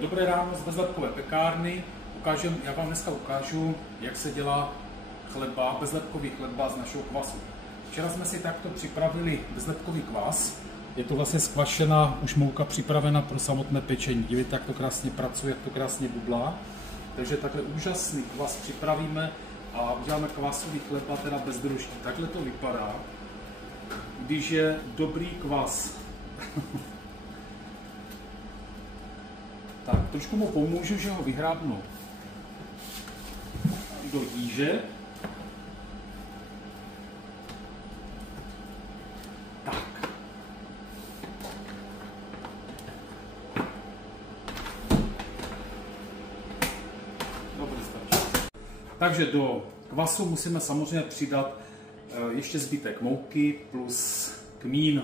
Dobré ráno z bezlepkové pekárny. Já vám dneska ukážu, jak se dělá chleba, bezlepkový chleba z našeho kvasu. Včera jsme si takto připravili bezlepkový kvas. Je to vlastně skvašená už mouka připravena pro samotné pečení. Dívejte, jak to krásně pracuje, jak to krásně bublá. Takže takhle úžasný kvas připravíme a uděláme kvasový chleba teda bez droždí. Takhle to vypadá, když je dobrý kvas. Tak, trošku mu pomůžu, že ho vyhrábnu do jíže. Tak. Dobře, stačí. Takže do kvasu musíme samozřejmě přidat ještě zbytek mouky plus kmín.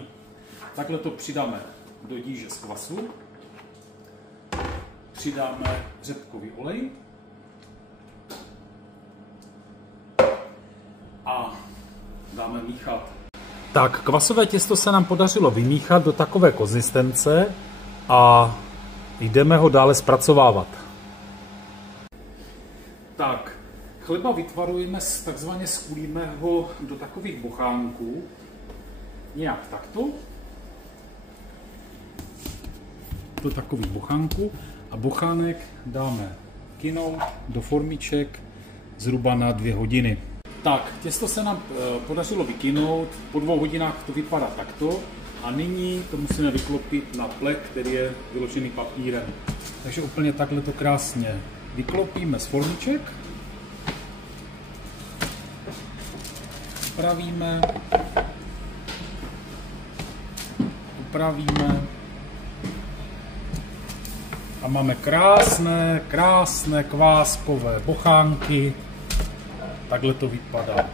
Takhle to přidáme do díže z kvasu. Přidáme řepkový olej a dáme míchat. Tak, kvasové těsto se nám podařilo vymíchat do takové konzistence a jdeme ho dále zpracovávat. Tak, chleba vytvarujeme, takzvaně skulíme ho do takových bochánků, nějak takto, do takových bochánků. A bochánek dáme kynout do formiček zhruba na 2 hodiny. Tak, těsto se nám podařilo vykynout, po 2 hodinách to vypadá takto a nyní to musíme vyklopit na plech, který je vyložený papírem. Takže úplně takhle to krásně vyklopíme z formiček, upravíme a máme krásné kváskové bochánky. Takhle to vypadá.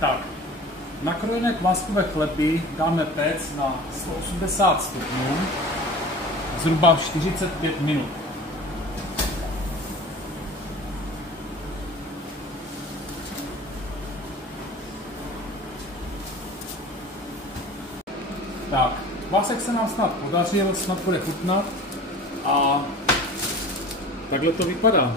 Tak, nakrojené kváskové chleby dáme péct na 180 stupňů zhruba 45 minut. Tak, kvásek se nám snad podařil, snad bude chutnat a takhle to vypadá.